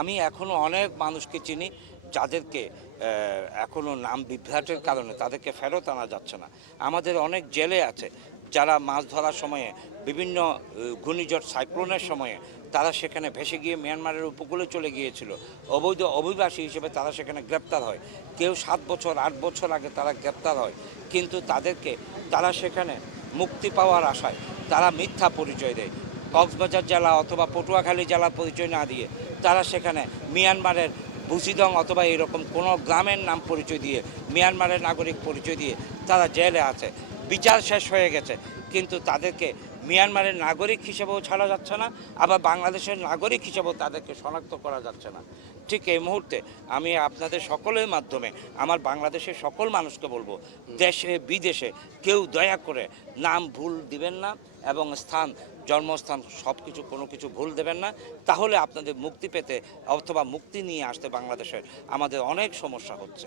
আমি এখনও অনেক মানুষকে চিনি যাদেরকে এখনও নাম বিভ্রাটের কারণে তাদেরকে ফেরত আনা যাচ্ছে না। আমাদের অনেক জেলে আছে যারা মাছ ধরার সময়ে বিভিন্ন ঘূর্ণিঝড় সাইক্লোনের সময়ে তারা সেখানে ভেসে গিয়ে মিয়ানমারের উপকূলে চলে গিয়েছিল। অবৈধ অভিবাসী হিসেবে তারা সেখানে গ্রেপ্তার হয়। কেউ 7 বছর 8 বছর আগে তারা গ্রেপ্তার হয়, কিন্তু তারা সেখানে মুক্তি পাওয়ার আশায় তারা মিথ্যা পরিচয় দেয়। কক্সবাজার জেলা অথবা পটুয়াখালী জেলার পরিচয় না দিয়ে তারা সেখানে মিয়ানমারের বুসিদং অথবা এরকম কোনো গ্রামের নাম পরিচয় দিয়ে মিয়ানমারের নাগরিক পরিচয় দিয়ে তারা জেলে আছে। বিচার শেষ হয়ে গেছে, কিন্তু তাদেরকে মিয়ানমারের নাগরিক হিসেবেও ছাড়া যাচ্ছে না, আবার বাংলাদেশের নাগরিক হিসেবেও তাদেরকে শনাক্ত করা যাচ্ছে না। ঠিক এই মুহূর্তে আমি আপনাদের সকলের মাধ্যমে আমার বাংলাদেশের সকল মানুষকে বলবো, দেশে বিদেশে কেউ দয়া করে নাম ভুল দিবেন না এবং জন্মস্থান সব কিছু কোনো কিছু ভুল দেবেন না। তাহলে আপনাদের মুক্তি পেতে অথবা মুক্তি নিয়ে আসতে বাংলাদেশের আমাদের অনেক সমস্যা হচ্ছে।